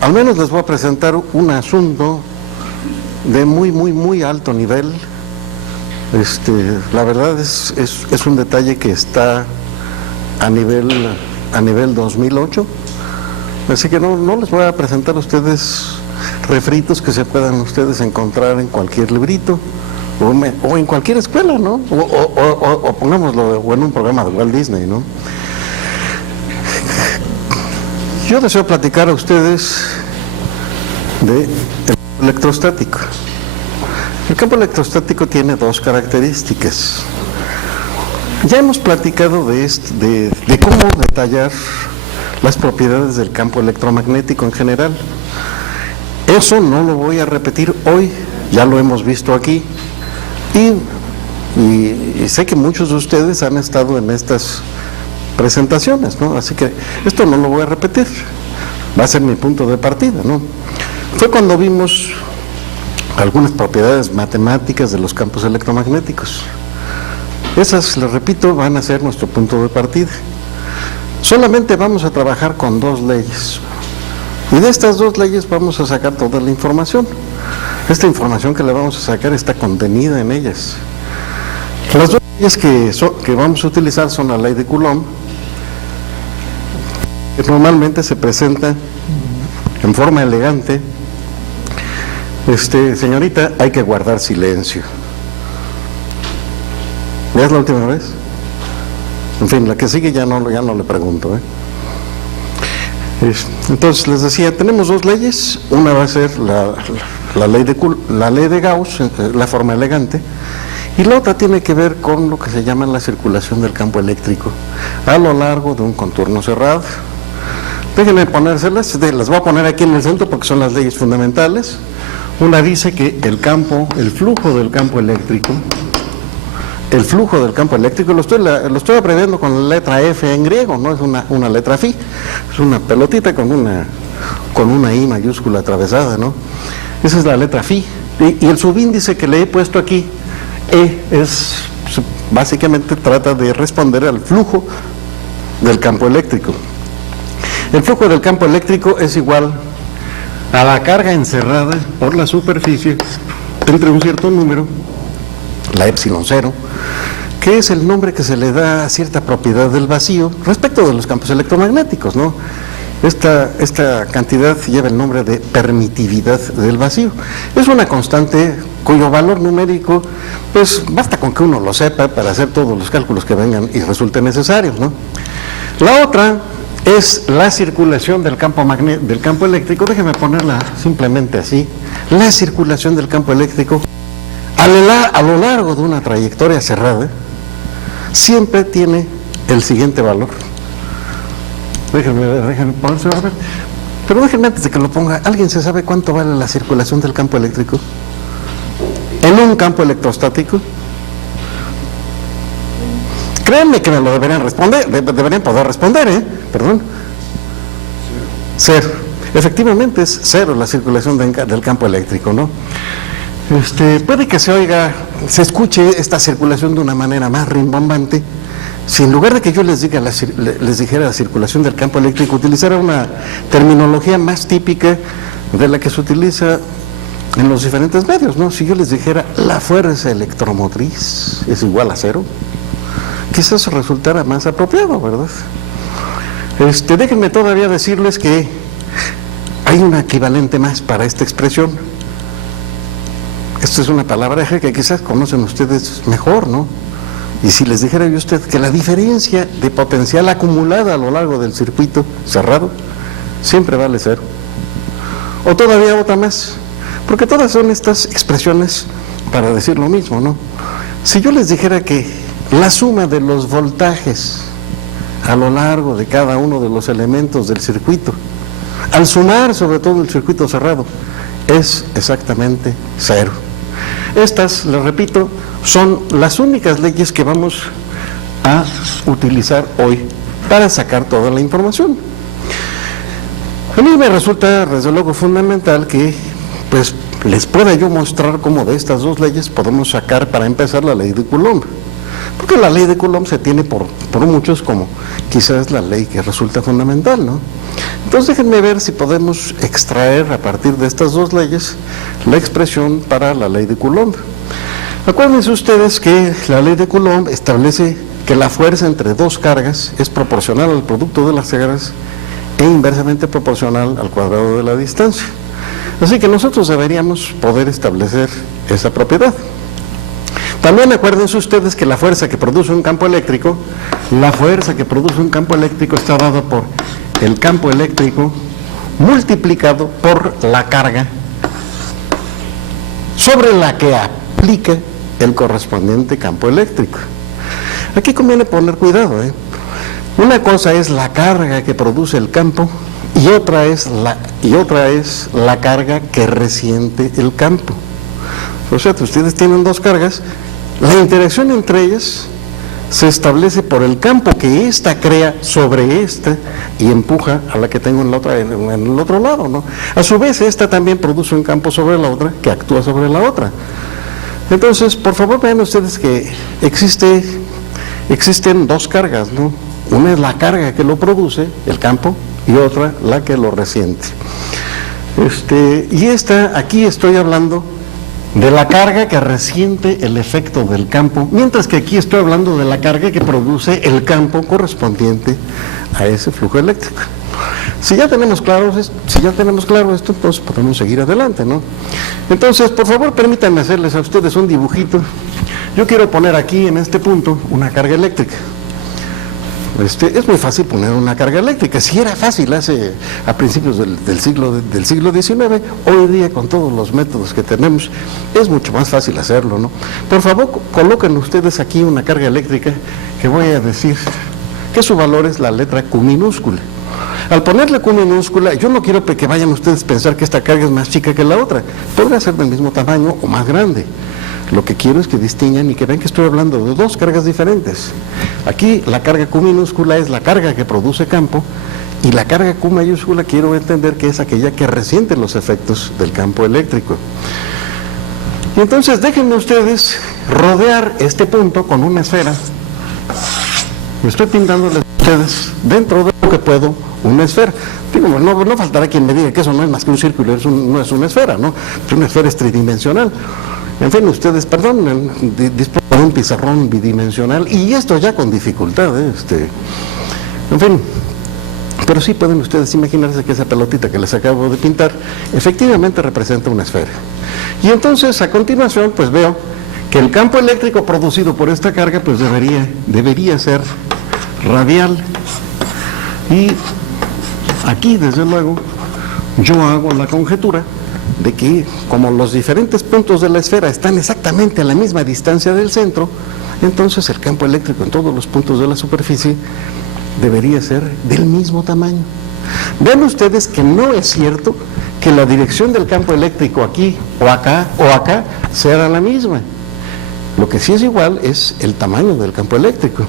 al menos les voy a presentar un asunto de muy alto nivel. La verdad es un detalle que está a nivel 2008, así que no les voy a presentar a ustedes refritos que se puedan ustedes encontrar en cualquier librito o en cualquier escuela, ¿no? O pongámoslo en un programa de Walt Disney, ¿no? Yo deseo platicar a ustedes de el electrostático. El campo electrostático tiene dos características. Ya hemos platicado de cómo detallar las propiedades del campo electromagnético en general. Eso no lo voy a repetir hoy, ya lo hemos visto aquí. Y sé que muchos de ustedes han estado en estas presentaciones, ¿no? Así que esto no lo voy a repetir, va a ser mi punto de partida, ¿no? Fue cuando vimos algunas propiedades matemáticas de los campos electromagnéticos. Esas, les repito, van a ser nuestro punto de partida. Solamente vamos a trabajar con dos leyes. Y de estas dos leyes vamos a sacar toda la información. Esta información que le vamos a sacar está contenida en ellas. Las dos leyes que vamos a utilizar son la ley de Coulomb, que normalmente se presenta en forma elegante. Señorita, hay que guardar silencio. ¿Ya es la última vez? En fin, la que sigue ya no le pregunto, ¿eh? Entonces, les decía, tenemos dos leyes. Una va a ser la ley de Gauss, la forma elegante, y la otra tiene que ver con lo que se llama la circulación del campo eléctrico a lo largo de un contorno cerrado. Déjenme ponérselas, las voy a poner aquí en el centro porque son las leyes fundamentales. Una dice que el flujo del campo eléctrico, lo estoy aprendiendo con la letra F en griego, no es una letra phi, es una pelotita con una I mayúscula atravesada, ¿no? Esa es la letra phi. Y el subíndice que le he puesto aquí, E, básicamente trata de responder al flujo del campo eléctrico. El flujo del campo eléctrico es igual a la carga encerrada por la superficie entre un cierto número, la epsilon cero, que es el nombre que se le da a cierta propiedad del vacío respecto de los campos electromagnéticos, ¿no? Esta cantidad lleva el nombre de permitividad del vacío. Es una constante cuyo valor numérico, pues basta con que uno lo sepa para hacer todos los cálculos que vengan y resulten necesarios, ¿no? La otra es la circulación del campo eléctrico. Déjeme ponerla simplemente así. La circulación del campo eléctrico a lo largo de una trayectoria cerrada siempre tiene el siguiente valor. Déjenme ponérselo a ver. Pero déjenme, antes de que lo ponga, ¿alguien se sabe cuánto vale la circulación del campo eléctrico en un campo electrostático? Créanme que me lo deberían poder responder, ¿eh? Perdón. Cero. Efectivamente es cero la circulación del campo eléctrico, ¿no? Puede que se escuche esta circulación de una manera más rimbombante, si en lugar de que yo les dijera la circulación del campo eléctrico, utilizara una terminología más típica de la que se utiliza en los diferentes medios, ¿no? Si yo les dijera la fuerza electromotriz es igual a cero, quizás resultara más apropiado, ¿verdad? Déjenme todavía decirles que hay un equivalente más para esta expresión. Esta es una palabra que quizás conocen ustedes mejor, ¿no? Y si les dijera yo a usted que la diferencia de potencial acumulada a lo largo del circuito cerrado siempre vale cero. O todavía otra más, porque todas son estas expresiones para decir lo mismo, ¿no? Si yo les dijera que la suma de los voltajes a lo largo de cada uno de los elementos del circuito, al sumar sobre todo el circuito cerrado, es exactamente cero. Estas, les repito, son las únicas leyes que vamos a utilizar hoy para sacar toda la información. A mí me resulta, desde luego, fundamental que pues les pueda yo mostrar cómo de estas dos leyes podemos sacar, para empezar, la ley de Coulomb. Porque la ley de Coulomb se tiene por muchos como quizás la ley que resulta fundamental, ¿no? Entonces déjenme ver si podemos extraer a partir de estas dos leyes la expresión para la ley de Coulomb. Acuérdense ustedes que la ley de Coulomb establece que la fuerza entre dos cargas es proporcional al producto de las cargas e inversamente proporcional al cuadrado de la distancia. Así que nosotros deberíamos poder establecer esa propiedad. También acuérdense ustedes que la fuerza que produce un campo eléctrico, está dada por el campo eléctrico multiplicado por la carga sobre la que aplica el correspondiente campo eléctrico. Aquí conviene poner cuidado, ¿eh? Una cosa es la carga que produce el campo y otra es la carga que resiente el campo. O sea, ustedes tienen dos cargas, la interacción entre ellas se establece por el campo que ésta crea sobre esta y empuja a la que tengo en el otro lado, ¿no? A su vez, esta también produce un campo sobre la otra que actúa sobre la otra. Entonces, por favor, vean ustedes que existen dos cargas, ¿no? Una es la carga que lo produce, el campo, y otra la que lo resiente. Aquí estoy hablando de la carga que resiente el efecto del campo, mientras que aquí estoy hablando de la carga que produce el campo correspondiente a ese flujo eléctrico. Si ya tenemos claro esto, pues podemos seguir adelante, ¿no? Entonces, por favor, permítanme hacerles a ustedes un dibujito. Yo quiero poner aquí, en este punto, una carga eléctrica. Es muy fácil poner una carga eléctrica. Si era fácil a principios del siglo XIX, hoy día con todos los métodos que tenemos, es mucho más fácil hacerlo, ¿no? Por favor, coloquen ustedes aquí una carga eléctrica que voy a decir que su valor es la letra Q minúscula. Al ponerle Q minúscula, yo no quiero que vayan ustedes a pensar que esta carga es más chica que la otra. Podrá ser del mismo tamaño o más grande. Lo que quiero es que distingan y que vean que estoy hablando de dos cargas diferentes. Aquí la carga Q minúscula es la carga que produce campo y la carga Q mayúscula quiero entender que es aquella que resiente los efectos del campo eléctrico. Y entonces déjenme ustedes rodear este punto con una esfera. Me estoy pintándoles a ustedes dentro de lo que puedo una esfera. Digo, no faltará quien me diga que eso no es más que un círculo, no es una esfera, ¿no? Una esfera es tridimensional. En fin, ustedes, disponen de un pizarrón bidimensional y esto ya con dificultad, en fin, pero sí pueden ustedes imaginarse que esa pelotita que les acabo de pintar efectivamente representa una esfera. Y entonces, a continuación, pues veo que el campo eléctrico producido por esta carga, pues debería ser radial. Y aquí, desde luego, yo hago la conjetura de que como los diferentes puntos de la esfera están exactamente a la misma distancia del centro, entonces el campo eléctrico en todos los puntos de la superficie debería ser del mismo tamaño. Vean ustedes que no es cierto que la dirección del campo eléctrico aquí o acá sea la misma. Lo que sí es igual es el tamaño del campo eléctrico.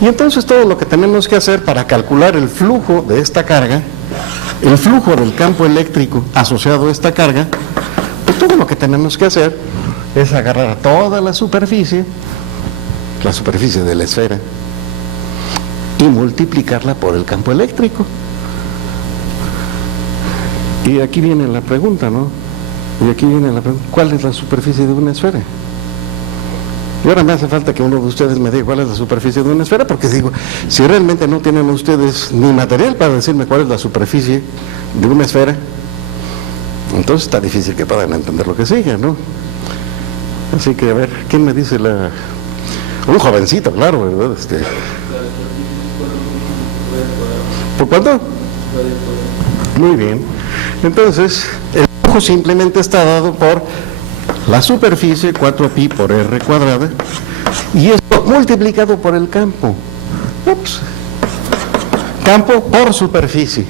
Y entonces todo lo que tenemos que hacer para calcular el flujo de esta carga, el flujo del campo eléctrico asociado a esta carga, pues todo lo que tenemos que hacer es agarrar toda la superficie de la esfera, y multiplicarla por el campo eléctrico. Y aquí viene la pregunta, ¿no? ¿Cuál es la superficie de una esfera? Y ahora me hace falta que uno de ustedes me diga cuál es la superficie de una esfera, porque digo, si realmente no tienen ustedes ni material para decirme cuál es la superficie de una esfera, entonces está difícil que puedan entender lo que sigue, ¿no? Así que, a ver, ¿quién me dice un jovencito, claro, ¿verdad? ¿Por cuánto? Muy bien. Entonces, el flujo simplemente está dado por la superficie 4pi por r cuadrada, y esto multiplicado por el campo. Campo por superficie.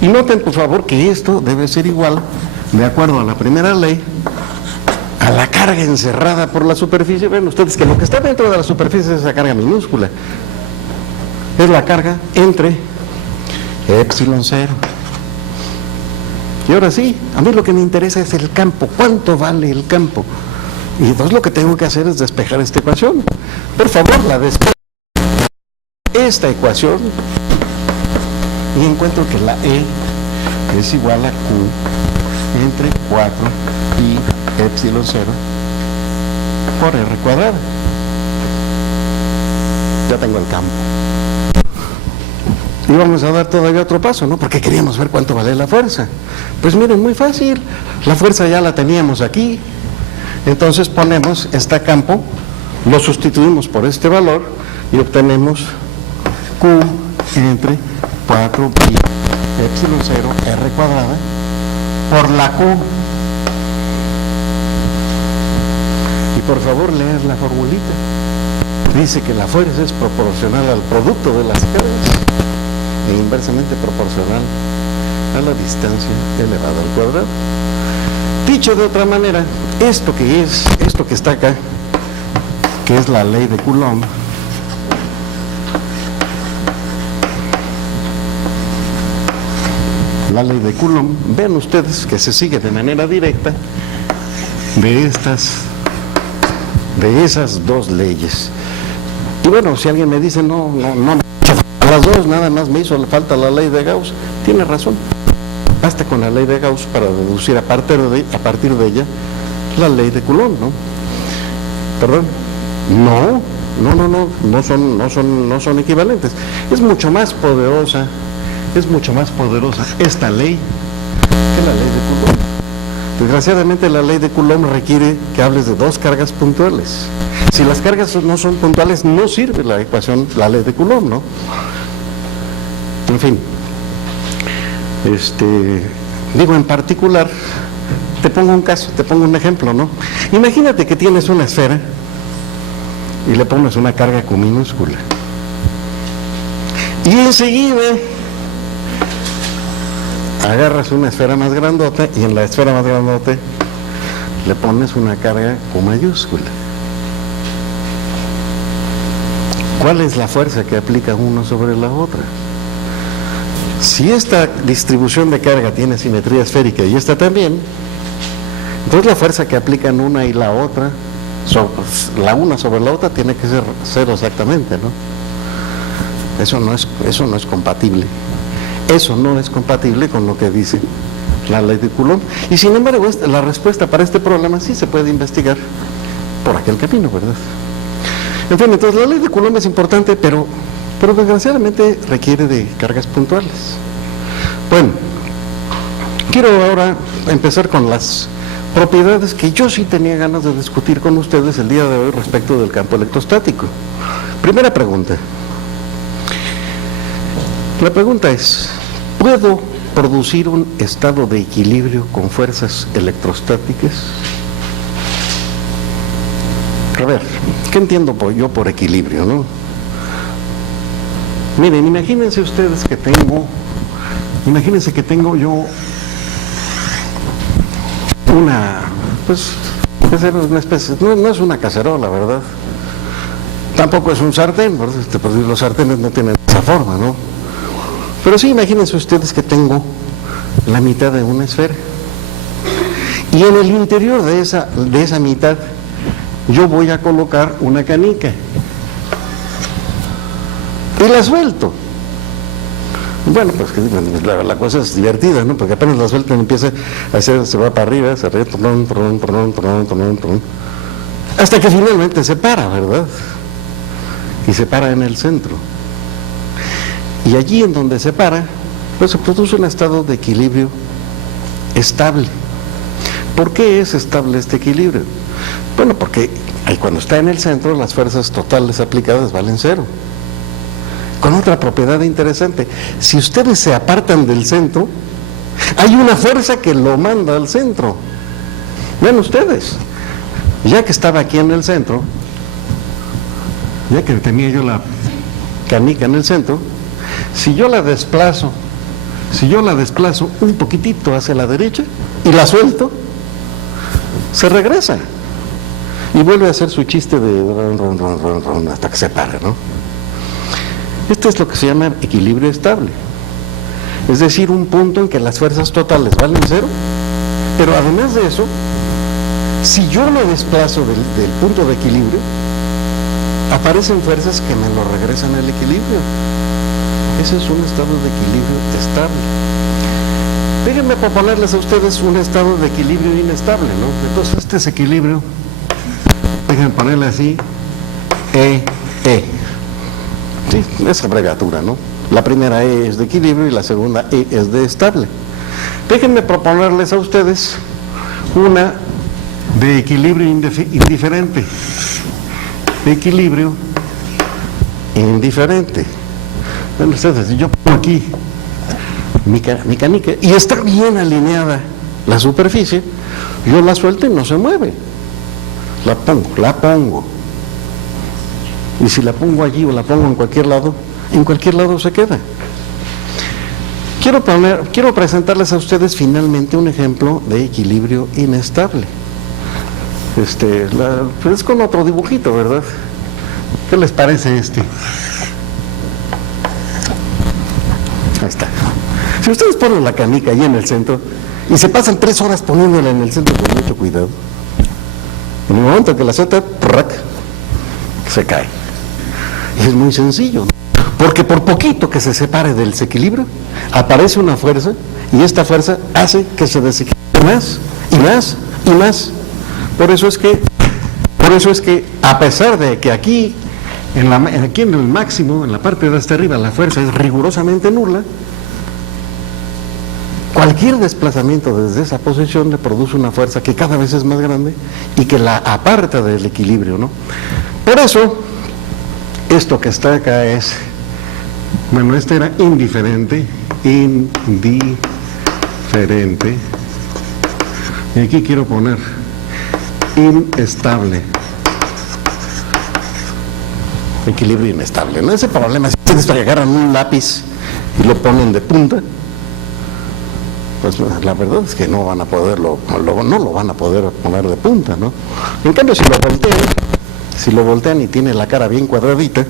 Y noten, por favor, que esto debe ser igual, de acuerdo a la primera ley, a la carga encerrada por la superficie. Ven ustedes que lo que está dentro de la superficie es esa carga minúscula. Es la carga entre epsilon 0. Y ahora sí, a mí lo que me interesa es el campo. ¿Cuánto vale el campo? Y entonces lo que tengo que hacer es despejar esta ecuación. Por favor, la despejo. Esta ecuación y encuentro que la E es igual a Q entre 4 pi epsilon 0 por R cuadrada. Ya tengo el campo. Y vamos a dar todavía otro paso, ¿no? Porque queríamos ver cuánto vale la fuerza. Pues miren, muy fácil. La fuerza ya la teníamos aquí. Entonces ponemos este campo, lo sustituimos por este valor y obtenemos Q entre 4 pi epsilon 0 R cuadrada por la Q. Y por favor leer la formulita. Dice que la fuerza es proporcional al producto de las cargas e inversamente proporcional a la distancia elevada al cuadrado. Dicho de otra manera, esto que está acá, que es la ley de Coulomb, la ley de Coulomb, vean ustedes que se sigue de manera directa de esas dos leyes. Y bueno, si alguien me dice, no, a las dos nada más me hizo falta la ley de Gauss, tiene razón. Basta con la ley de Gauss para deducir a partir de ella la ley de Coulomb, ¿no? ¿Perdón? No son equivalentes. Es mucho más poderosa esta ley que la ley de Coulomb. Desgraciadamente la ley de Coulomb requiere que hables de dos cargas puntuales. Si las cargas no son puntuales, no sirve la ecuación, la ley de Coulomb, ¿no? En fin, digo en particular, te pongo un caso, te pongo un ejemplo, ¿no? Imagínate que tienes una esfera y le pones una carga Q minúscula. Y enseguida agarras una esfera más grandota y en la esfera más grandota le pones una carga Q mayúscula. ¿Cuál es la fuerza que aplica uno sobre la otra? Si esta distribución de carga tiene simetría esférica y esta también, entonces la fuerza que aplican una y la otra, la una sobre la otra, tiene que ser cero exactamente, ¿no? Eso no es compatible. Eso no es compatible con lo que dice la ley de Coulomb. Y sin embargo, la respuesta para este problema sí se puede investigar por aquel camino, ¿verdad? En fin, entonces la ley de Coulomb es importante, pero desgraciadamente requiere de cargas puntuales. Bueno, quiero ahora empezar con las propiedades que yo sí tenía ganas de discutir con ustedes el día de hoy respecto del campo electrostático. Primera pregunta. La pregunta es, ¿puedo producir un estado de equilibrio con fuerzas electrostáticas? A ver, ¿qué entiendo yo por equilibrio, no? Miren, imagínense que tengo yo una especie, no es una cacerola, ¿verdad? Tampoco es un sartén, porque los sartenes no tienen esa forma, ¿no? Pero sí, imagínense ustedes que tengo la mitad de una esfera. Y en el interior de esa mitad, yo voy a colocar una canica. Y la suelto. Bueno, pues la cosa es divertida, ¿no? Porque apenas la sueltan empieza a hacer, se va para arriba, hasta que finalmente se para, ¿verdad? Y se para en el centro. Y allí en donde se para, pues se produce un estado de equilibrio estable. ¿Por qué es estable este equilibrio? Bueno, porque cuando está en el centro, las fuerzas totales aplicadas valen cero. Con otra propiedad interesante, si ustedes se apartan del centro, hay una fuerza que lo manda al centro. Vean ustedes, ya que estaba aquí en el centro, ya que tenía yo la canica en el centro, si yo la desplazo un poquitito hacia la derecha y la suelto, se regresa y vuelve a hacer su chiste de hasta que se para, ¿no? Esto es lo que se llama equilibrio estable. Es decir, un punto en que las fuerzas totales valen cero, pero además de eso, Si yo lo desplazo del punto de equilibrio, aparecen fuerzas que me lo regresan al equilibrio. Ese es un estado de equilibrio estable. Déjenme proponerles a ustedes un estado de equilibrio inestable, ¿no? Entonces este es equilibrio, déjenme ponerle así, E. Sí, esa abreviatura, ¿no? La primera E es de equilibrio y la segunda E es de estable. Déjenme proponerles a ustedes una de equilibrio indiferente. Equilibrio indiferente. Bueno, ustedes, yo pongo aquí mi canica y está bien alineada la superficie, yo la suelto y no se mueve. La pongo. Y si la pongo allí o la pongo en cualquier lado se queda. Quiero presentarles a ustedes finalmente un ejemplo de equilibrio inestable. Es con otro dibujito, ¿verdad? ¿Qué les parece este? Ahí está. Si ustedes ponen la canica ahí en el centro y se pasan 3 horas poniéndola en el centro con mucho cuidado, en el momento que la suelta, se cae. Y es muy sencillo, ¿no? Porque por poquito que se separe del desequilibrio, aparece una fuerza y esta fuerza hace que se desequilibre más y más y más. Por eso es que a pesar de que aquí en el máximo, en la parte de hasta arriba, la fuerza es rigurosamente nula, cualquier desplazamiento desde esa posición le produce una fuerza que cada vez es más grande y que la aparta del equilibrio, ¿no? Por eso, esto que está acá es, bueno, este era indiferente, y aquí quiero poner inestable. Equilibrio inestable, ¿no? Ese problema, si ustedes agarran un lápiz y lo ponen de punta, pues la verdad es que no van a poderlo, no lo van a poder poner de punta, ¿no? En cambio, si lo voltean y tiene la cara bien cuadradita,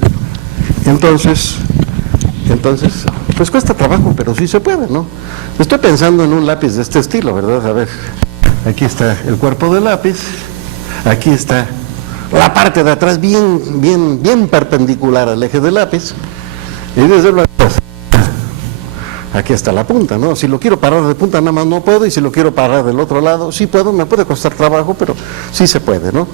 entonces, pues cuesta trabajo, pero sí se puede, ¿no? Estoy pensando en un lápiz de este estilo, ¿verdad? A ver, aquí está el cuerpo del lápiz, aquí está la parte de atrás bien perpendicular al eje del lápiz, y desde luego aquí está la punta, ¿no? Si lo quiero parar de punta nada más no puedo, y si lo quiero parar del otro lado sí puedo, me puede costar trabajo, pero sí se puede, ¿no?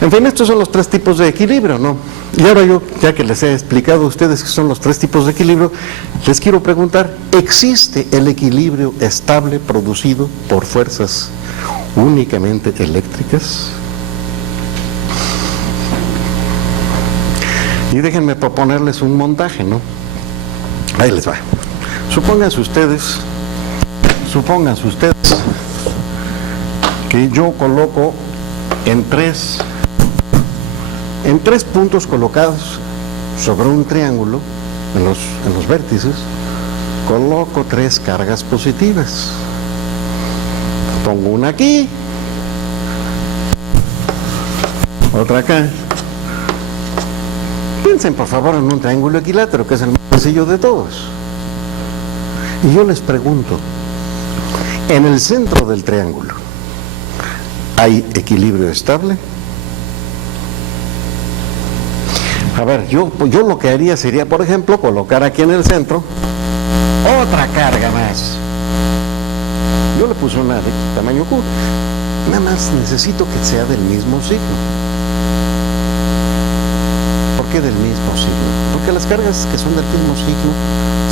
En fin, estos son los 3 tipos de equilibrio, ¿no? Y ahora yo, ya que les he explicado a ustedes que son los 3 tipos de equilibrio, les quiero preguntar, ¿existe el equilibrio estable producido por fuerzas únicamente eléctricas? Y déjenme proponerles un montaje, ¿no? Ahí les va. Supónganse ustedes que yo coloco en tres puntos colocados sobre un triángulo, en los vértices, coloco 3 cargas positivas. Pongo una aquí, otra acá. Piensen por favor en un triángulo equilátero, que es el más sencillo de todos. Y yo les pregunto, en el centro del triángulo, ¿hay equilibrio estable? A ver, yo lo que haría sería, por ejemplo, colocar aquí en el centro otra carga más. Yo le puse una de tamaño Q. Nada más necesito que sea del mismo signo. ¿Por qué del mismo signo? Porque las cargas que son del mismo signo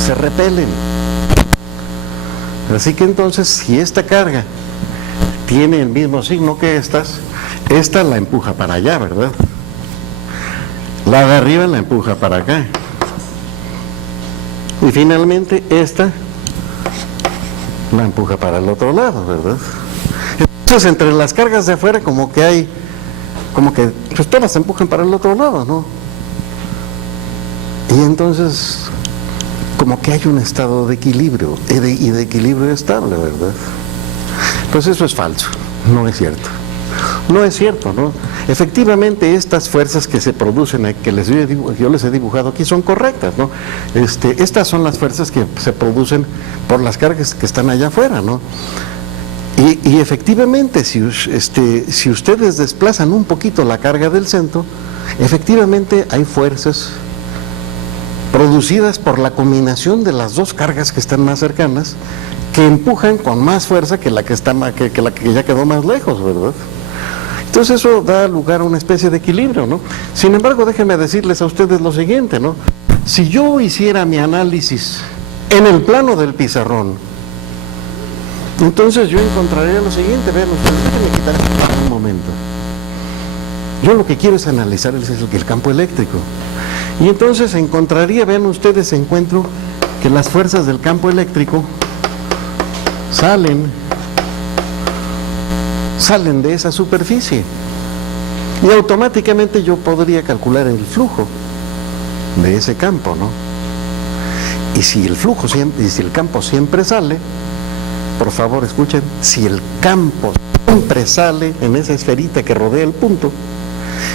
se repelen. Así que entonces, si esta carga tiene el mismo signo que esta la empuja para allá, ¿verdad? La de arriba la empuja para acá. Y finalmente esta la empuja para el otro lado, ¿verdad? Entonces, entre las cargas de afuera como que pues todas se empujan para el otro lado, ¿no? Y entonces como que hay un estado de equilibrio y de equilibrio estable, ¿verdad? Pues eso es falso, no es cierto. No es cierto, ¿no? Efectivamente, estas fuerzas que se producen, que yo les he dibujado aquí, son correctas, ¿no? Estas son las fuerzas que se producen por las cargas que están allá afuera, ¿no? Y efectivamente, si ustedes desplazan un poquito la carga del centro, efectivamente hay fuerzas producidas por la combinación de las dos cargas que están más cercanas, que empujan con más fuerza que la que ya quedó más lejos, ¿verdad? Entonces eso da lugar a una especie de equilibrio, ¿no? Sin embargo, déjenme decirles a ustedes lo siguiente, ¿no? Si yo hiciera mi análisis en el plano del pizarrón, entonces yo encontraría lo siguiente. Vean ustedes, déjenme quitar esto por un momento. Yo lo que quiero es analizar el campo eléctrico. Y entonces encontraría, vean ustedes, encuentro que las fuerzas del campo eléctrico salen de esa superficie. Y automáticamente yo podría calcular el flujo de ese campo, ¿no? Y si el campo siempre sale, por favor escuchen, si el campo siempre sale en esa esferita que rodea el punto,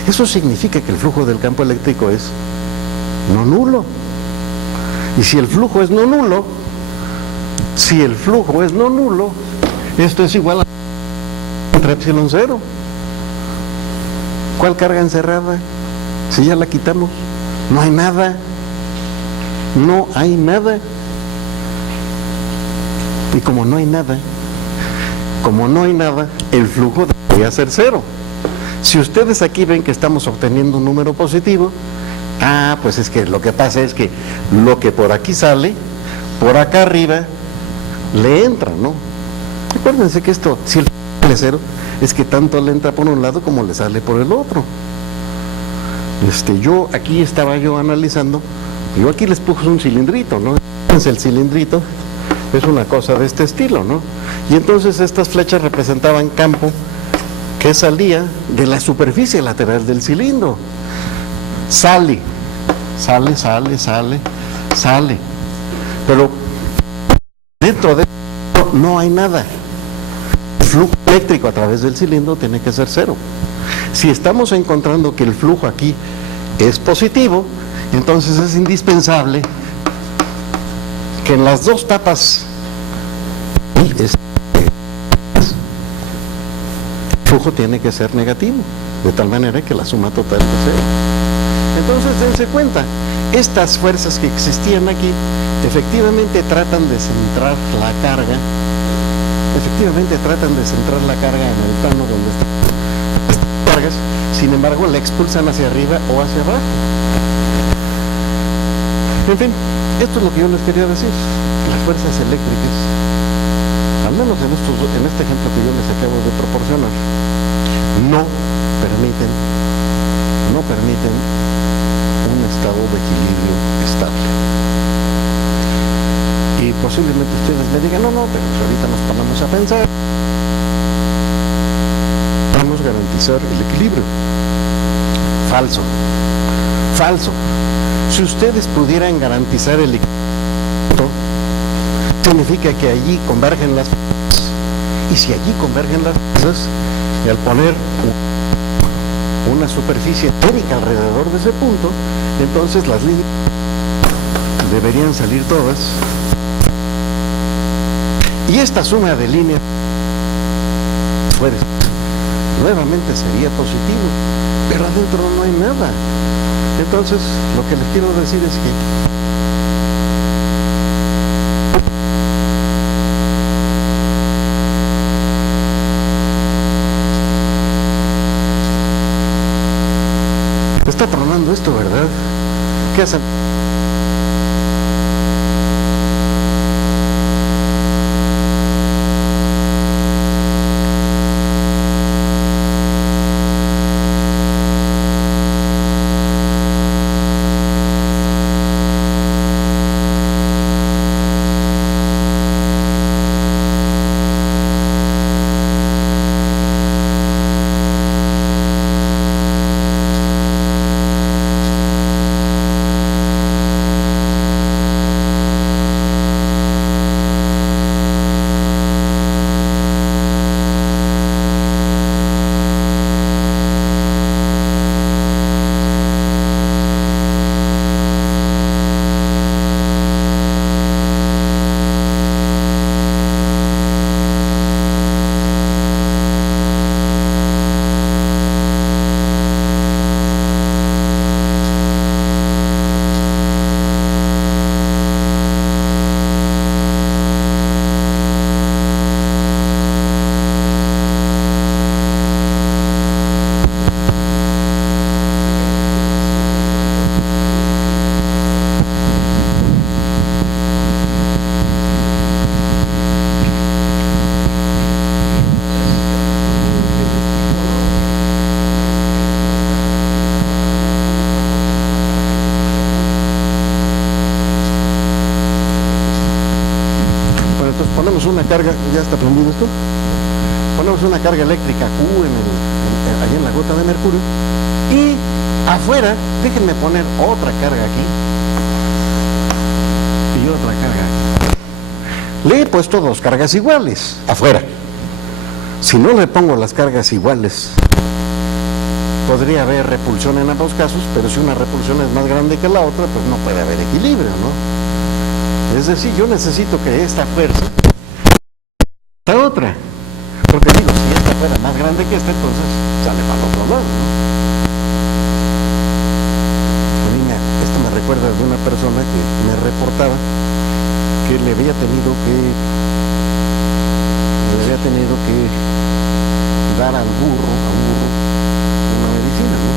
eso significa que el flujo del campo eléctrico es no nulo. Y si el flujo es no nulo, esto es igual a entre epsilon cero. ¿Cuál carga encerrada? Si ya la quitamos, no hay nada. No hay nada. Y como no hay nada, el flujo debería ser cero. Si ustedes aquí ven que estamos obteniendo un número positivo, pues es que lo que pasa es que lo que por aquí sale, por acá arriba, le entra, ¿no? Acuérdense que esto, si el flujo es cero, es que tanto le entra por un lado como le sale por el otro. Estaba yo analizando, yo aquí les puse un cilindrito, ¿no? El cilindrito es una cosa de este estilo, ¿no? Y entonces estas flechas representaban campo que salía de la superficie lateral del cilindro. Sale. Pero dentro de esto no hay nada. El flujo eléctrico a través del cilindro tiene que ser cero. Si estamos encontrando que el flujo aquí es positivo, entonces es indispensable que en las dos tapas el flujo tiene que ser negativo, de tal manera que la suma total es cero. Entonces dense cuenta, estas fuerzas que existían aquí efectivamente tratan de centrar la carga, en el plano donde están las cargas, sin embargo la expulsan hacia arriba o hacia abajo. En fin, esto es lo que yo les quería decir. Las fuerzas eléctricas, al menos en este ejemplo que yo les acabo de proporcionar, no permiten un estado de equilibrio estable. Y posiblemente ustedes me digan, no, pero ahorita nos ponemos a pensar, vamos a garantizar el equilibrio. Falso. Si ustedes pudieran garantizar el equilibrio, significa que allí convergen las fuerzas. Y si allí convergen las fuerzas, y al poner una superficie esférica alrededor de ese punto, entonces las líneas deberían salir todas. Y esta suma de líneas fuerzas nuevamente sería positivo, pero adentro no hay nada. Entonces, lo que les quiero decir es que está tronando esto, ¿verdad? ¿Qué hacen? ya está prendido esto. Ponemos una carga eléctrica Q allá en la gota de mercurio. Y afuera, déjenme poner otra carga aquí. Y otra carga aquí. Le he puesto dos cargas iguales afuera. Si no le pongo las cargas iguales, podría haber repulsión en ambos casos, pero si una repulsión es más grande que la otra, pues no puede haber equilibrio, ¿no? Es decir, yo necesito que esta fuerza, esta otra, porque digo, si esta fuera más grande que esta, entonces sale para el otro lado, ¿no? Niña, esto me recuerda de una persona que me reportaba que le había tenido que dar a un burro una medicina, ¿no?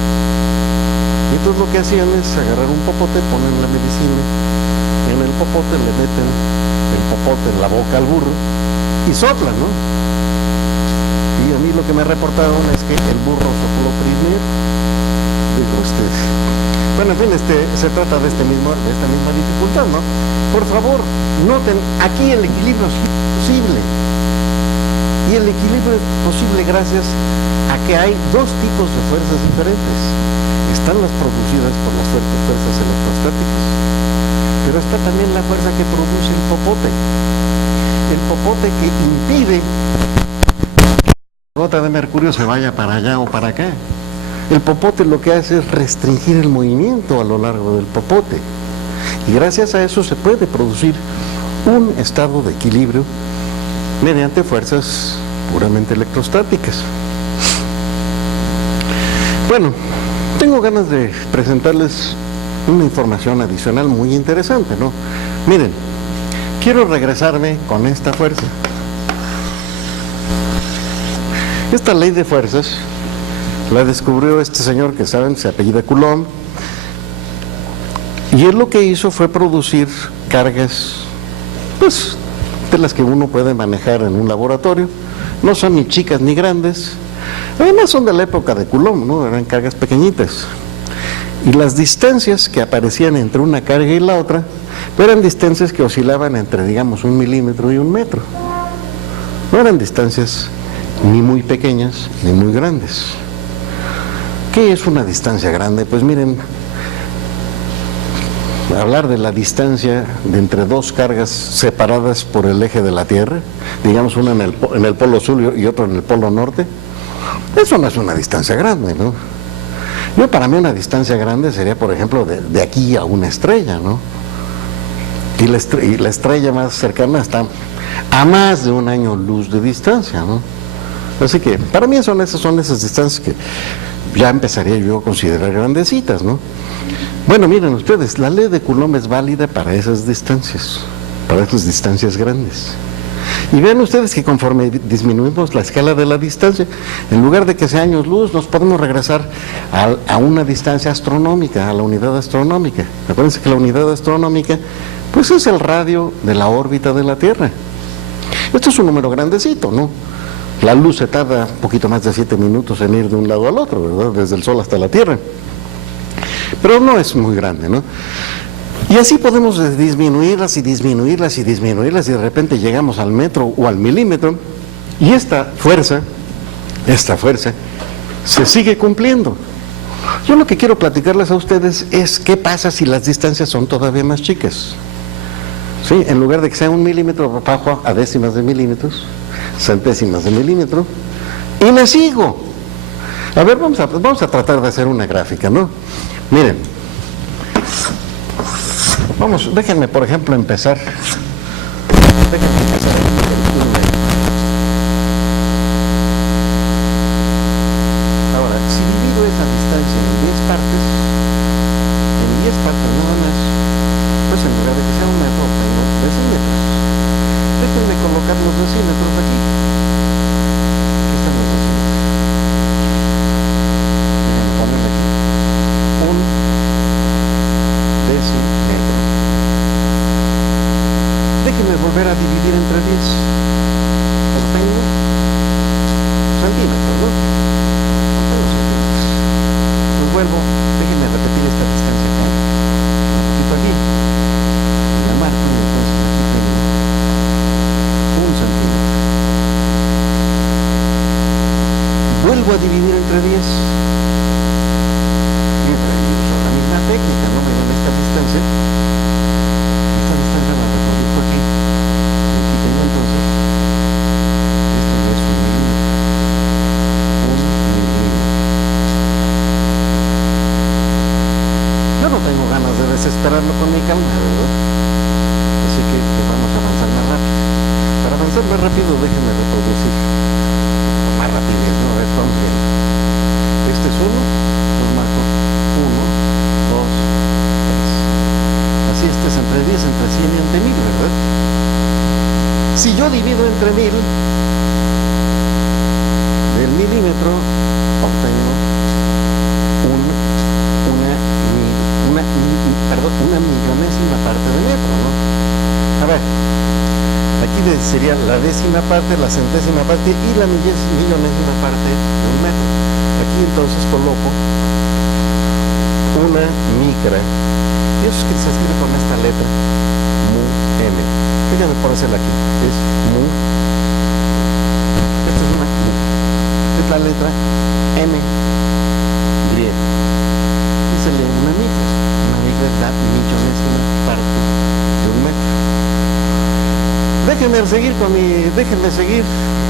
Y entonces lo que hacían es agarrar un popote, ponen la medicina, y en el popote le meten el popote en la boca al burro y soplan, ¿no? Y a mí lo que me reportaron es que el burro sopló primero. Digo, bueno, en fin, se trata de esta misma dificultad, ¿no? Por favor, noten, aquí el equilibrio es posible. Y el equilibrio es posible gracias a que hay dos tipos de fuerzas diferentes. Están las producidas por las fuerzas electrostáticas, pero está también la fuerza que produce el popote. El popote que impide que la gota de mercurio se vaya para allá o para acá. El popote lo que hace es restringir el movimiento a lo largo del popote. Y gracias a eso se puede producir un estado de equilibrio mediante fuerzas puramente electrostáticas. Bueno, tengo ganas de presentarles una información adicional muy interesante, ¿no? Miren, quiero regresarme con esta fuerza. Esta ley de fuerzas la descubrió este señor que saben, se apellida Coulomb, y él lo que hizo fue producir cargas, pues, de las que uno puede manejar en un laboratorio. No son ni chicas ni grandes, además son de la época de Coulomb, ¿no? Eran cargas pequeñitas. Y las distancias que aparecían entre una carga y la otra eran distancias que oscilaban entre, digamos, 1 milímetro y 1 metro. No eran distancias ni muy pequeñas ni muy grandes. ¿Qué es una distancia grande? Pues miren, hablar de la distancia de entre dos cargas separadas por el eje de la Tierra, digamos una en el polo sur y otro en el polo norte, eso no es una distancia grande, ¿no? Para mí una distancia grande sería, por ejemplo, de aquí a una estrella, ¿no? Y la estrella más cercana está a más de 1 año luz de distancia, ¿no? Así que para mí son esas distancias que ya empezaría yo a considerar grandecitas, ¿no? Bueno, miren ustedes, la ley de Coulomb es válida para esas distancias grandes. Y vean ustedes que conforme disminuimos la escala de la distancia, en lugar de que sea años luz, nos podemos regresar a una distancia astronómica, a la unidad astronómica. Acuérdense que la unidad astronómica, pues es el radio de la órbita de la Tierra. Esto es un número grandecito, ¿no? La luz se tarda un poquito más de 7 minutos en ir de un lado al otro, ¿verdad? Desde el Sol hasta la Tierra. Pero no es muy grande, ¿no? Y así podemos disminuirlas y de repente llegamos al metro o al milímetro, y esta fuerza se sigue cumpliendo. Yo lo que quiero platicarles a ustedes es qué pasa si las distancias son todavía más chicas. ¿Sí? En lugar de que sea 1 milímetro, bajo a décimas de milímetros, centésimas de milímetro, y me sigo. A ver, vamos a tratar de hacer una gráfica, ¿no? Miren, déjenme por ejemplo empezar. Ahora, si divido esa distancia en 10 partes nada más, pues en lugar de que sea 1 metro, tengo decímetros. Déjenme colocar los decímetros aquí. Aquí están los decímetros. Déjenme ponerle aquí 1 decímetro. a dividir entre 10. Y uso la misma técnica, ¿no? Me dan esta distancia. Esta distancia la reproduzco aquí. Y aquí tengo entonces, esto no es 1 milímetro. 1 milímetro. Yo no tengo ganas de desesperarlo con mi calma, ¿verdad? Así que vamos a avanzar más rápido. Para avanzar más rápido, déjenme reproducir. Más rapidez, ¿no? A ver, vamos bien. Este es 1, pues marco 1, 2, 3. Así este es entre 10, entre 100 y entre 1000, ¿verdad? Si yo divido entre 1000, del milímetro obtengo una millonésima parte de metro, ¿no? A ver, aquí sería la décima parte, la centésima parte y la millonésima parte de un metro. Aquí entonces coloco una micra, y eso es que se escribe con esta letra, mu m. Fíjame por hacerla aquí, es mu. Esta es una mu. Es la letra m griega. Y se lee una micra. Una micra es la millonésima parte de un metro. Déjenme seguir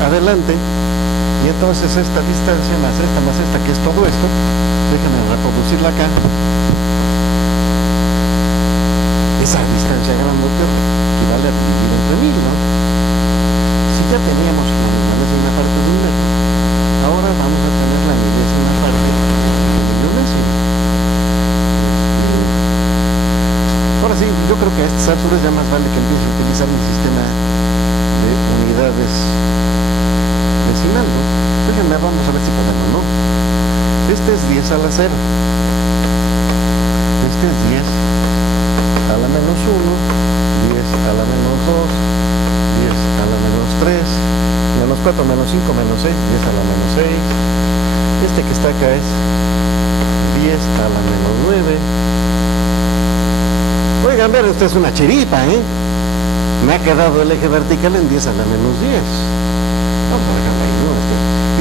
adelante, y entonces esta distancia más esta, que es todo esto, déjenme reproducirla acá. Esa distancia grandota equivale a dividir entre 1000, ¿no? Si ya teníamos la millonésima parte de un metro, ahora vamos a tener la millonésima parte de millonésima. Ahora sí, yo creo que a estas alturas ya más vale que empiece a utilizar un sistema de unidades decimal, ¿no? Déjenme, vamos a ver si podemos, ¿no? Este es 10 a la 0. Este es 10 a la menos 1, 10 a la menos 2, 10 a la menos 3, menos 4, menos 5, menos 6, 10 a la menos 6. Este que está acá es 10 a la menos 9. Oigan, ver, esta es una chiripa, ¿eh? Me ha quedado el eje vertical en 10 a la menos 10. Vamos a dejarla ahí, ¿no?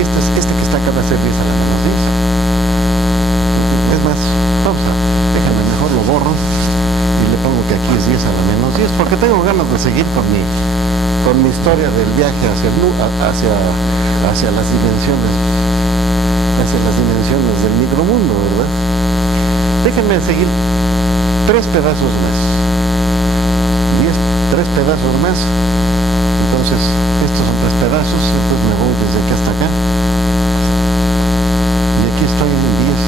Este que está acá va a ser 10 a la menos 10. Es más, déjame mejor lo borro y le pongo que aquí es 10 a la menos 10, porque tengo ganas de seguir con mi historia del viaje hacia las dimensiones del micromundo, ¿verdad? Déjenme seguir 3 pedazos más. 3 pedazos más. Entonces, estos son 3 pedazos. Entonces me voy desde aquí hasta acá. Y aquí estoy en 10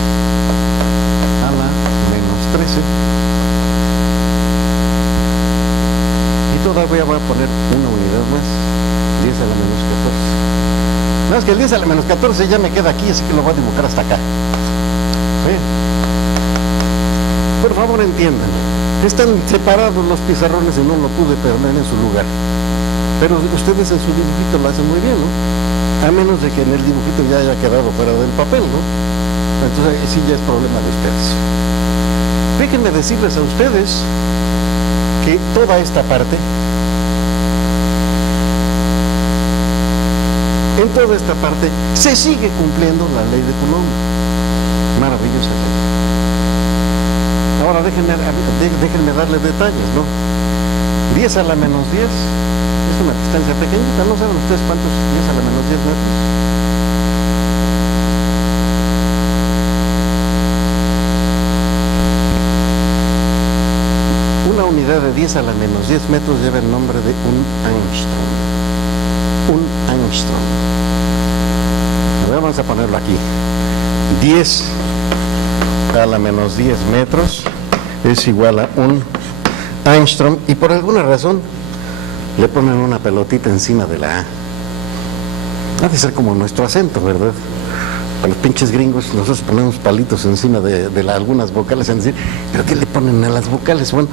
a la menos 13. Y todavía voy a poner una unidad más. 10 a la menos 14. No, es que el 10 a la menos 14 ya me queda aquí, así que lo voy a dibujar hasta acá. Por favor, entiendan. Están separados los pizarrones y no lo pude poner en su lugar. Pero ustedes en su dibujito lo hacen muy bien, ¿no? A menos de que en el dibujito ya haya quedado fuera del papel, ¿no? Entonces sí ya es problema de ustedes. Déjenme decirles a ustedes que toda esta parte, en toda esta parte, se sigue cumpliendo la ley de Coulomb. Maravillosa ley. Ahora déjenme darle detalles, ¿no? 10 a la menos 10 es una distancia pequeñita, ¿no saben ustedes cuántos 10 a la menos 10 metros? Una unidad de 10 a la menos 10 metros lleva el nombre de un angstrom. Un angstrom. A ver, vamos a ponerlo aquí. 10 a la menos 10 metros es igual a un angstrom, y por alguna razón le ponen una pelotita encima de la A. Ha de ser como nuestro acento, ¿verdad? A los pinches gringos nosotros ponemos palitos encima de algunas vocales, en decir, ¿pero qué le ponen a las vocales? Bueno,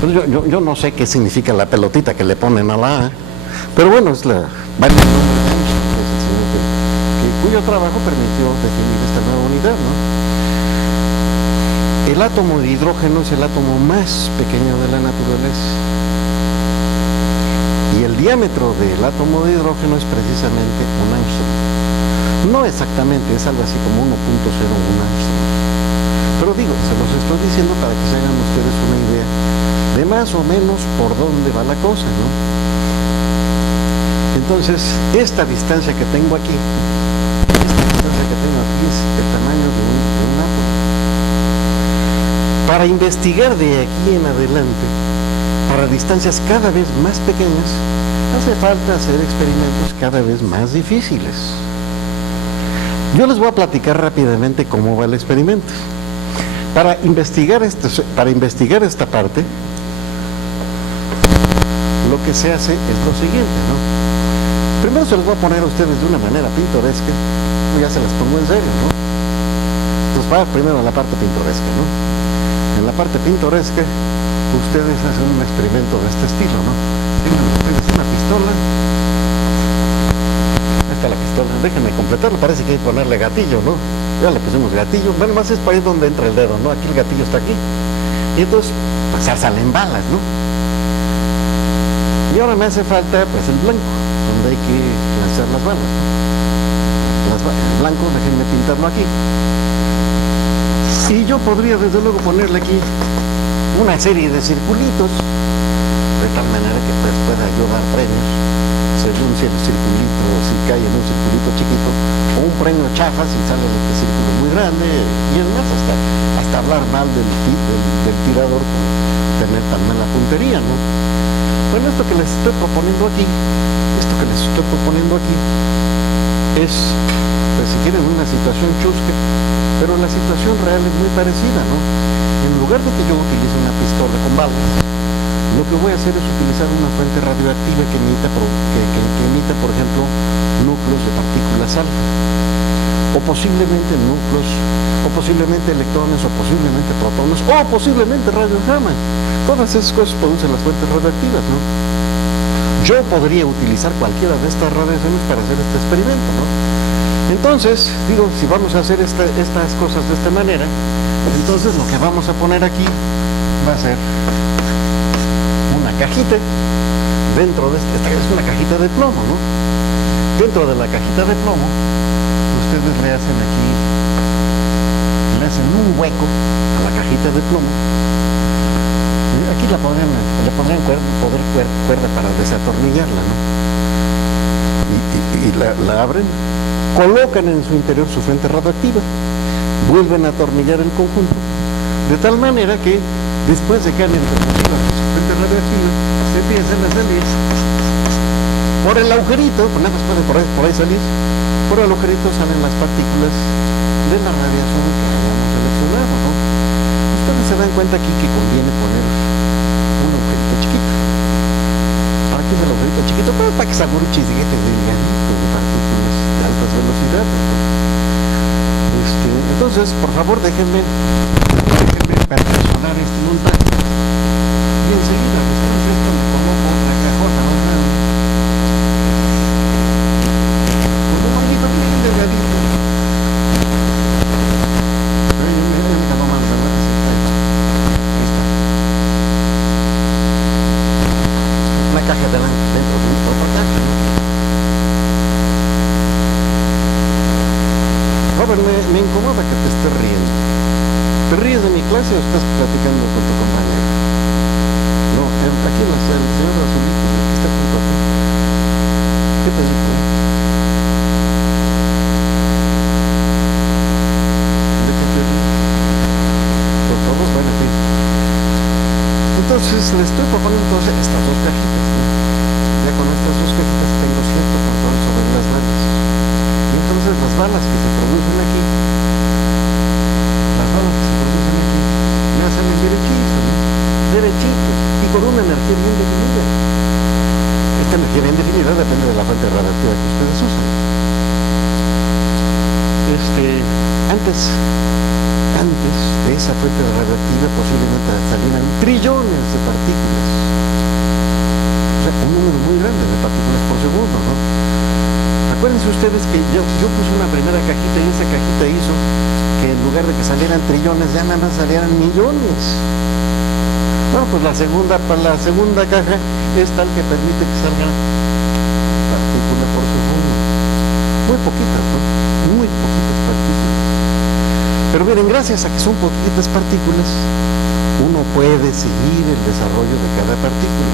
pues yo no sé qué significa la pelotita que le ponen a la A, pero bueno, es la... cuyo trabajo permitió definir esta nueva unidad, ¿no? El átomo de hidrógeno es el átomo más pequeño de la naturaleza. Y el diámetro del átomo de hidrógeno es precisamente un angstrom. No exactamente, es algo así como 1.01 Angstrom. Pero digo, se los estoy diciendo para que se hagan ustedes una idea de más o menos por dónde va la cosa, ¿no? Entonces, esta distancia que tengo aquí es el tamaño de un átomo. Para investigar de aquí en adelante, para distancias cada vez más pequeñas, hace falta hacer experimentos cada vez más difíciles. Yo les voy a platicar rápidamente cómo va el experimento. Para investigar esta parte, lo que se hace es lo siguiente, ¿no? Primero se los voy a poner a ustedes de una manera pintoresca, ya se las pongo en serio, ¿no? Entonces va primero la parte pintoresca, ¿no? En la parte pintoresca, ustedes hacen un experimento de este estilo, ¿no? Tienen ustedes una pistola. Ahí está la pistola, déjenme completarlo, parece que hay que ponerle gatillo, ¿no? Ya le pusimos gatillo, bueno, más es para ahí donde entra el dedo, ¿no? Aquí el gatillo está aquí. Y entonces, pues salen balas, ¿no? Y ahora me hace falta, pues, el blanco, donde hay que lanzar las balas, ¿no? El blanco, déjenme pintarlo aquí. Y yo podría, desde luego, ponerle aquí una serie de circulitos, de tal manera que pues, pueda yo dar premios, según si el circulito, si cae en un circulito chiquito, o un premio chafa si sale de este círculo muy grande, y además hasta hablar mal del tirador por tener tan mala puntería, ¿no? Bueno, esto que les estoy proponiendo aquí es, pues si quieren, una situación chusca, pero la situación real es muy parecida, ¿no? En lugar de que yo utilice una pistola con balas, lo que voy a hacer es utilizar una fuente radioactiva que emita, por ejemplo, núcleos de partículas alfa, o posiblemente núcleos, o posiblemente electrones, o posiblemente protones, o posiblemente rayos gamma. Todas esas cosas producen las fuentes radioactivas, ¿no? Yo podría utilizar cualquiera de estas radiaciones para hacer este experimento, ¿no? Entonces, digo, si vamos a hacer estas cosas de esta manera, entonces lo que vamos a poner aquí va a ser una cajita. Dentro de esta es una cajita de plomo, ¿no? Dentro de la cajita de plomo, ustedes le hacen un hueco a la cajita de plomo. Aquí le pondrían cuerda para desatornillarla, ¿no? Y la abren, colocan en su interior su fuente radioactiva, vuelven a atornillar el conjunto, de tal manera que después de que han introducido su fuente radioactiva, se empiezan a salir por el agujerito, pues nada más pueden por ahí salir, por el agujerito salen las partículas de la radiación que hayamos seleccionado, ¿no? Ustedes se dan cuenta aquí que conviene poner un agujerito chiquito. Aquí es el agujerito chiquito, pero para que se abure chisguetes de partículas de altas velocidades, ¿no? Entonces, por favor, déjenme perfeccionar este montaje. Y enseguida, después de esto, le coloco otra cajota más grande. Con un manguito bien delgadito. Pero yo me quedo más delgado. Ahí está. Una caja delante, dentro de otra caja, ¿no? Robert, me incomoda que te estés riendo. ¿Te ríes de mi clase o estás platicando con tu compañero? No, aquí no está el señor Azulito, que está junto a ti. ¿Qué te dijo? ¿De qué te ríes? Por favor, bueno, en fin. Entonces, le estoy proponiendo estas dos cajitas, ¿no? Ya con estas dos cajitas tengo cierto control sobre las balas. Y entonces las balas que se producen aquí, me salen derechitos, y con una energía bien definida. Esta energía bien definida depende de la fuente radioactiva que ustedes usan. Antes de esa fuente radioactiva posiblemente salieran trillones de partículas. O sea, un número muy grande de partículas por segundo, ¿no? Acuérdense ustedes que yo puse una primera cajita y esa cajita hizo que en lugar de que salieran trillones, ya nada más salieran millones. Bueno, pues la segunda caja es tal que permite que salgan partículas por segundo. Muy poquitas, ¿no? Pero miren, gracias a que son poquitas partículas, uno puede seguir el desarrollo de cada partícula.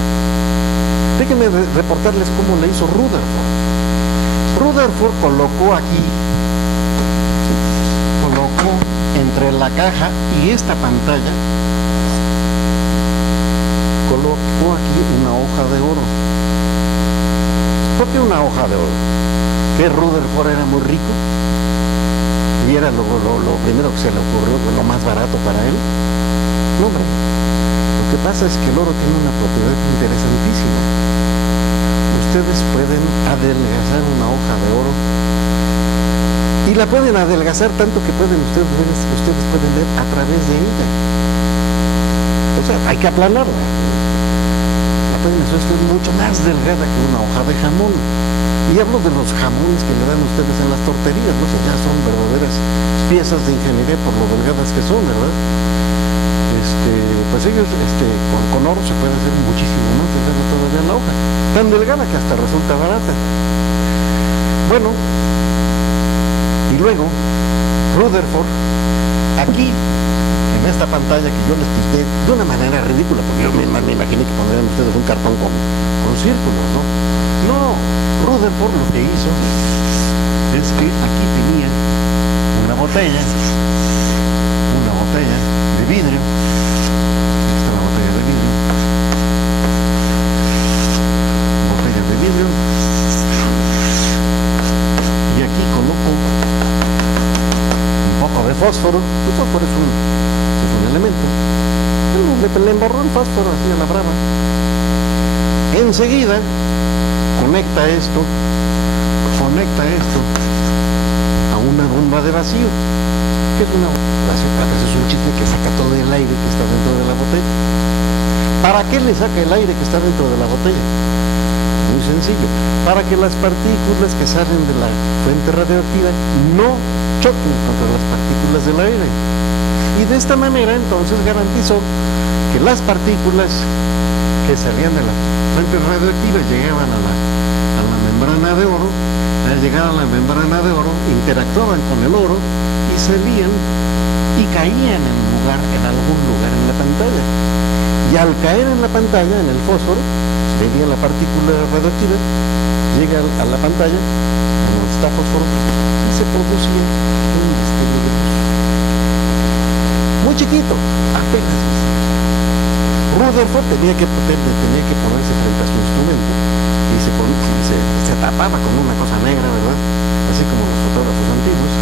Déjenme reportarles cómo le hizo Rutherford. Rutherford colocó entre la caja y esta pantalla, colocó aquí una hoja de oro. ¿Por qué una hoja de oro? ¿Que Rutherford era muy rico? ¿Y era lo primero que se le ocurrió, lo más barato para él? No, hombre. Lo que pasa es que el oro tiene una propiedad interesantísima. Ustedes pueden adelgazar una hoja de oro y la pueden adelgazar tanto que ustedes pueden ver a través de ella. O sea, hay que aplanarla. La pueden hacer ustedes mucho más delgada que una hoja de jamón. Y hablo de los jamones que le dan ustedes en las torterías, ¿no? O sea, ya son verdaderas piezas de ingeniería por lo delgadas que son, ¿verdad? Pues ellos con oro se puede hacer muchísimo más delgada todavía la hoja, tan delgada que hasta resulta barata. Bueno, y luego Rutherford, aquí en esta pantalla que yo les pinté de una manera ridícula, porque yo me imaginé que pondrían ustedes un cartón con círculos, ¿no? No, Rutherford lo que hizo es que aquí tenía una botella de vidrio. Esta es la botella de vidrio. Botella de vidrio. Y aquí coloco un poco de fósforo. El fósforo es un elemento. Le embarró el fósforo así a la brava. Enseguida conecta esto a una bomba de vacío. ¿Qué es una bomba de vacío? Es un chiste que saca todo el aire que está dentro de la botella. ¿Para qué le saca el aire que está dentro de la botella? Muy sencillo, para que las partículas que salen de la fuente radioactiva no choquen contra las partículas del aire. Y de esta manera entonces garantizó que las partículas que salían de la fuente radioactiva llegaban a la membrana de oro. Al llegar a la membrana de oro interactuaban con el oro y salían y caían en algún lugar en la pantalla. Y al caer en la pantalla, en el fósforo, venía la partícula radioactiva, llega a la pantalla, en donde está fósforo, y se producía un destello de luz. Muy chiquito, apenas. Rutherford tenía que ponerse frente a su instrumento y se tapaba con una cosa negra, ¿verdad? Así como los fotógrafos antiguos,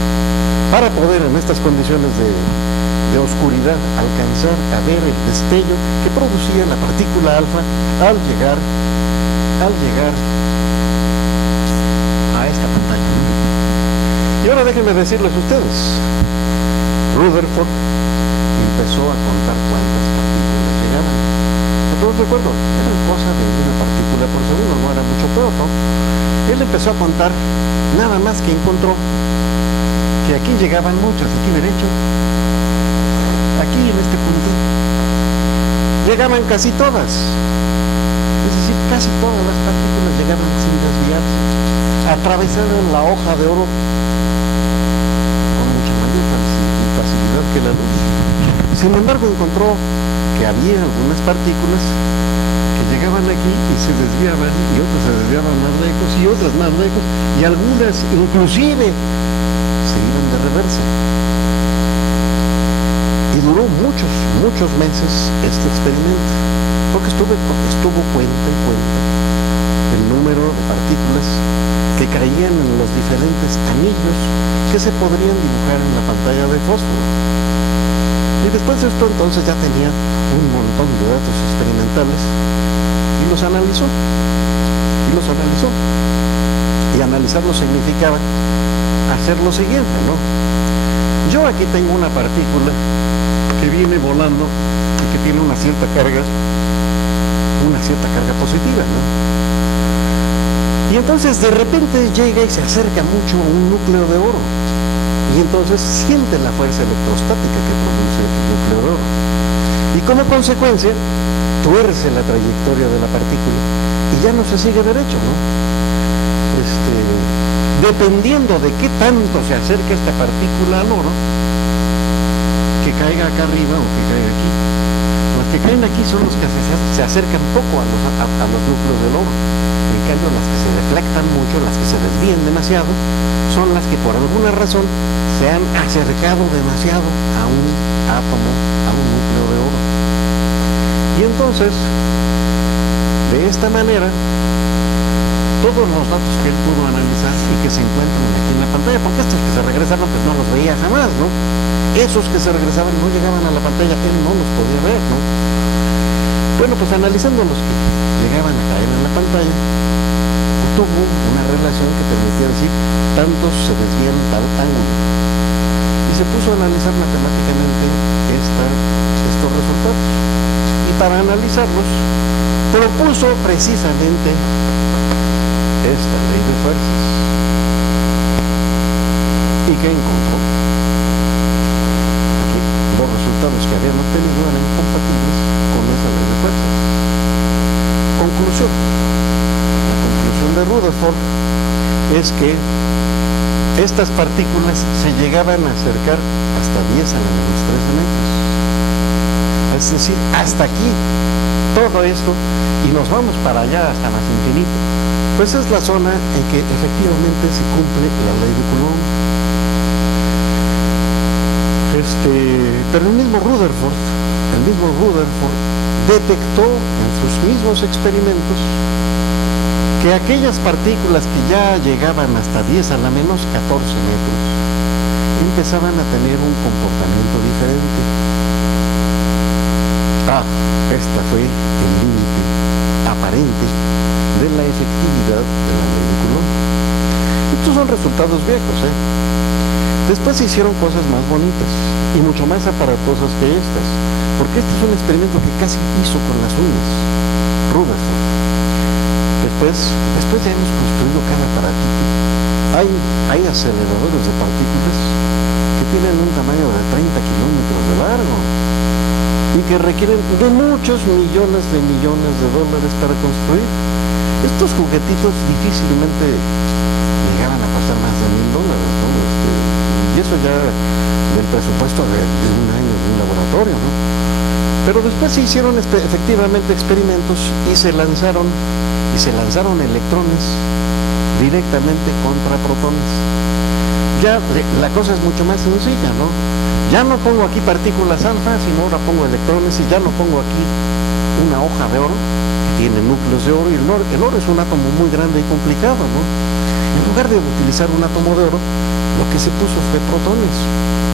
para poder en estas condiciones de oscuridad alcanzar a ver el destello que producía la partícula alfa al llegar a esta pantalla. Y ahora déjenme decirles a ustedes, Rutherford empezó a contar cuántas partículas llegaban. Todos recuerdo, eran cosa de una partícula por segundo, no era mucho peor, ¿no? Él empezó a contar, nada más que encontró que aquí llegaban muchas, aquí derecho, aquí en este punto, llegaban casi todas. Es decir, casi todas las partículas llegaban sin desviarse, atravesaban la hoja de oro con mucha mayor facilidad que la luz. Sin embargo, encontró que había algunas partículas que llegaban aquí y se desviaban, y otras se desviaban más lejos, y otras más lejos, y algunas inclusive se iban de reversa. Y duró muchos meses este experimento, porque estuvo cuenta y cuenta el número de partículas que caían en los diferentes anillos que se podrían dibujar en la pantalla de fósforo. Y después de esto entonces ya tenía un montón de datos experimentales y los analizó. Y analizarlo significaba hacer lo siguiente, ¿no? Yo aquí tengo una partícula que viene volando y que tiene una cierta carga positiva, ¿no? Y entonces de repente llega y se acerca mucho a un núcleo de oro. Y entonces siente la fuerza electrostática que produce el núcleo de oro. Y como consecuencia, tuerce la trayectoria de la partícula y ya no se sigue derecho, ¿no? Dependiendo de qué tanto se acerca esta partícula al oro, que caiga acá arriba o que caiga aquí. Las que caen aquí son los que se acercan poco a los núcleos del oro. En cambio, las que se deflectan mucho, las que se desvían demasiado, son las que por alguna razón se han acercado demasiado a un átomo, a un núcleo de oro. Y entonces, de esta manera, todos los datos que él pudo analizar y que se encuentran aquí en la pantalla, porque estos que se regresaban pues no los veía jamás, ¿no? Esos que se regresaban no llegaban a la pantalla, él no los podía ver, ¿no? Bueno, pues analizando los que llegaban a caer en la pantalla, tuvo una relación que permitía decir tantos se desvían tal ángulo. Y se puso a analizar matemáticamente estos resultados. Y para analizarlos, propuso precisamente esta ley de fuerzas. ¿Y qué encontró? Que los resultados que habían obtenido eran compatibles con esa ley de fuerzas. Conclusión. La conclusión de Rutherford es que estas partículas se llegaban a acercar hasta 10 a la menos 13 metros. Es decir, hasta aquí, todo esto, y nos vamos para allá hasta más infinito. Pues es la zona en que efectivamente se cumple la ley de Coulomb. Pero el mismo Rutherford detectó en sus mismos experimentos que aquellas partículas que ya llegaban hasta 10 a la menos 14 metros empezaban a tener un comportamiento diferente. Esta fue el límite aparente de la efectividad de la ley de Coulomb. Estos son resultados viejos, Después se hicieron cosas más bonitas y mucho más aparatosas que estas, porque este es un experimento que casi hizo con las uñas, Rutherford. Después ya hemos construido cada aparatito. Hay aceleradores de partículas que tienen un tamaño de 30 kilómetros de largo y que requieren de muchos millones de dólares para construir. Estos juguetitos difícilmente llegaban a costar más de $1,000, ¿no? Y eso ya del presupuesto de un año de un laboratorio, ¿no? Pero después se hicieron efectivamente experimentos y se lanzaron electrones directamente contra protones. Ya la cosa es mucho más sencilla, ¿no? Ya no pongo aquí partículas alfa, sino ahora pongo electrones, y ya no pongo aquí una hoja de oro que tiene núcleos de oro, y el oro es un átomo muy grande y complicado, ¿no? En lugar de utilizar un átomo de oro, lo que se puso fue protones.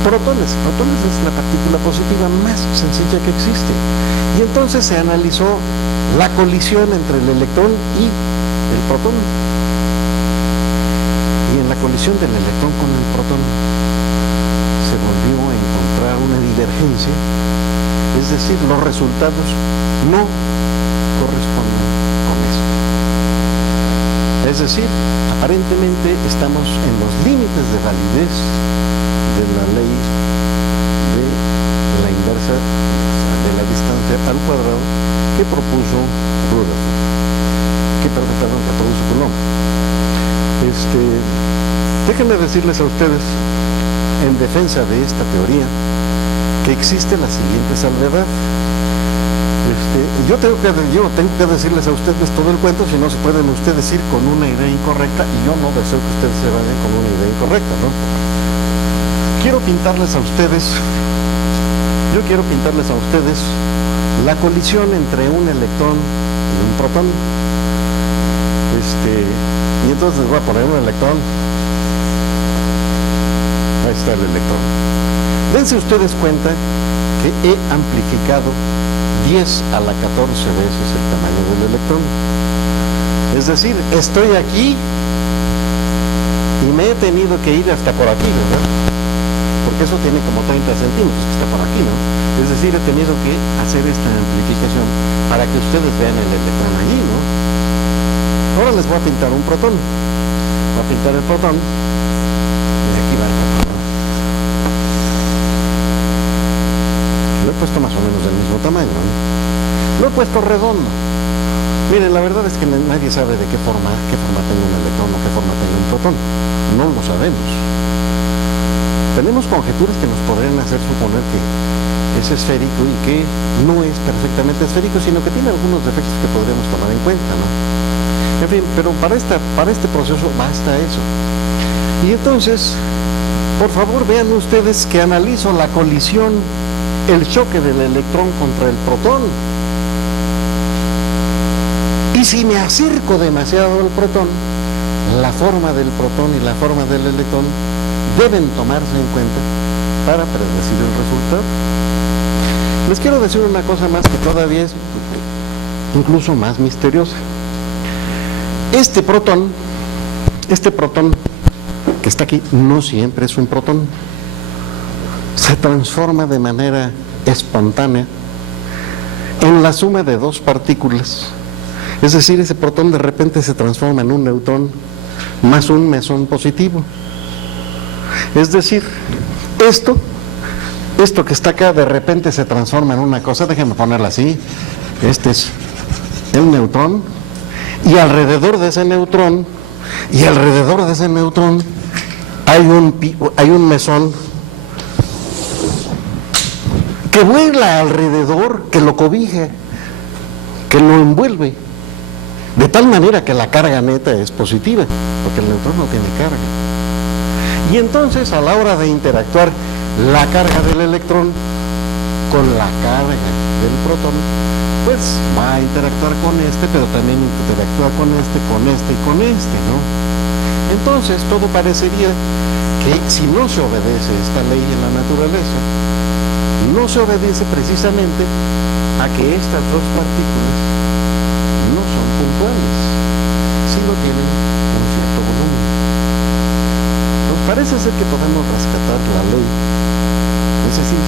Protones es la partícula positiva más sencilla que existe. Y entonces se analizó la colisión entre el electrón y el protón. Y en la colisión del electrón con el protón se volvió a encontrar una divergencia, es decir, los resultados no corresponden con esto. Es decir, aparentemente estamos en los límites de validez de la ley de la inversa de la distancia al cuadrado que propuso Rutherford, que propuso Coulomb. Déjenme decirles a ustedes, en defensa de esta teoría, que existe la siguiente salvedad. Yo tengo que decirles a ustedes todo el cuento, si no se pueden ustedes ir con una idea incorrecta, y yo no deseo que ustedes se vayan con una idea incorrecta, ¿no? Quiero pintarles a ustedes la colisión entre un electrón y un protón. Y entonces les voy a poner un electrón. Ahí está el electrón. Dense ustedes cuenta que he amplificado 10 a la 14 veces el tamaño del electrón. Es decir, estoy aquí y me he tenido que ir hasta por aquí, ¿verdad? Porque eso tiene como 30 centímetros que está por aquí, ¿no? Es decir, he tenido que hacer esta amplificación para que ustedes vean el electrón allí, ¿no? Ahora les voy a pintar un protón. Voy a pintar el protón. Y aquí va el protón, ¿no? Lo he puesto más o menos del mismo tamaño, ¿no? Lo he puesto redondo. Miren, la verdad es que nadie sabe de qué forma tenga un electrón o qué forma tenga un protón. No lo sabemos. tenemos conjeturas que nos podrían hacer suponer que es esférico y que no es perfectamente esférico, sino que tiene algunos defectos que podríamos tomar en cuenta, ¿no? En fin, pero para este proceso basta eso. Y entonces, por favor, vean ustedes que analizo la colisión, el choque del electrón contra el protón. Y si me acerco demasiado al protón, la forma del protón y la forma del electrón deben tomarse en cuenta para predecir el resultado. Les quiero decir una cosa más que todavía es incluso más misteriosa. Este protón que está aquí no siempre es un protón. Se transforma de manera espontánea en la suma de dos partículas. Es decir, ese protón de repente se transforma en un neutrón más un mesón positivo. Es decir, esto que está acá de repente se transforma en una cosa, déjenme ponerla así, este es el neutrón, y alrededor de ese neutrón hay un mesón que vuela alrededor, que lo cobija, que lo envuelve, de tal manera que la carga neta es positiva, porque el neutrón no tiene carga. Y entonces, a la hora de interactuar la carga del electrón con la carga del protón, pues va a interactuar con este, pero también interactúa con este y con este, ¿no? Entonces, todo parecería que si no se obedece esta ley en la naturaleza, no se obedece precisamente a que estas dos partículas no son puntuales, sino tienen un cierto volumen. Nos parece ser que podemos rescatar la ley, es decir,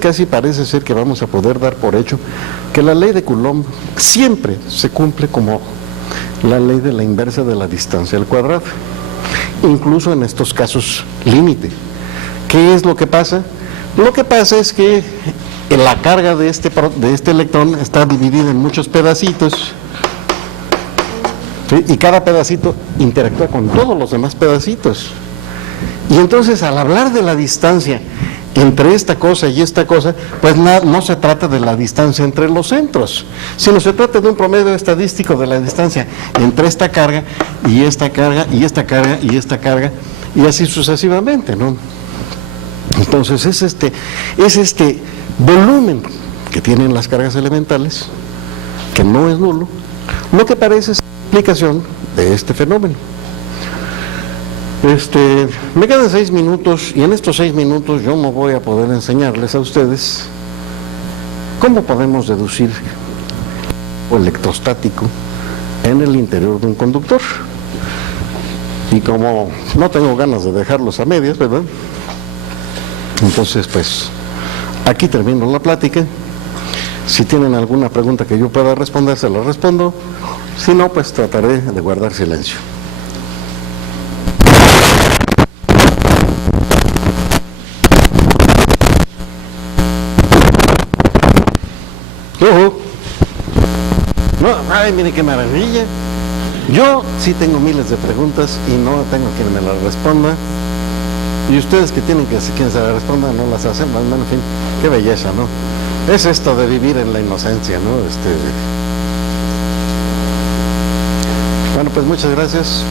casi parece ser que vamos a poder dar por hecho que la ley de Coulomb siempre se cumple como la ley de la inversa de la distancia al cuadrado, incluso en estos casos límite. ¿Qué es lo que pasa? Lo que pasa es que la carga de este electrón está dividida en muchos pedacitos, ¿sí? Y cada pedacito interactúa con todos los demás pedacitos. Y entonces, al hablar de la distancia entre esta cosa y esta cosa, pues no se trata de la distancia entre los centros, sino se trata de un promedio estadístico de la distancia entre esta carga y esta carga y esta carga y esta carga, y así sucesivamente, ¿no? Entonces es este volumen que tienen las cargas elementales, que no es nulo, lo que parece ser la explicación de este fenómeno. Me quedan 6 minutos y en estos 6 minutos yo no voy a poder enseñarles a ustedes cómo podemos deducir el electrostático en el interior de un conductor. Y como no tengo ganas de dejarlos a medias, ¿verdad? Entonces, pues, aquí termino la plática. Si tienen alguna pregunta que yo pueda responder, se la respondo. Si no, pues trataré de guardar silencio. No, ay, mire qué maravilla. Yo sí tengo miles de preguntas y no tengo quien me las responda. Y ustedes que tienen que quien se las responda no las hacen, bueno, en fin, qué belleza, ¿no? Es esto de vivir en la inocencia, ¿no? Bueno, pues muchas gracias.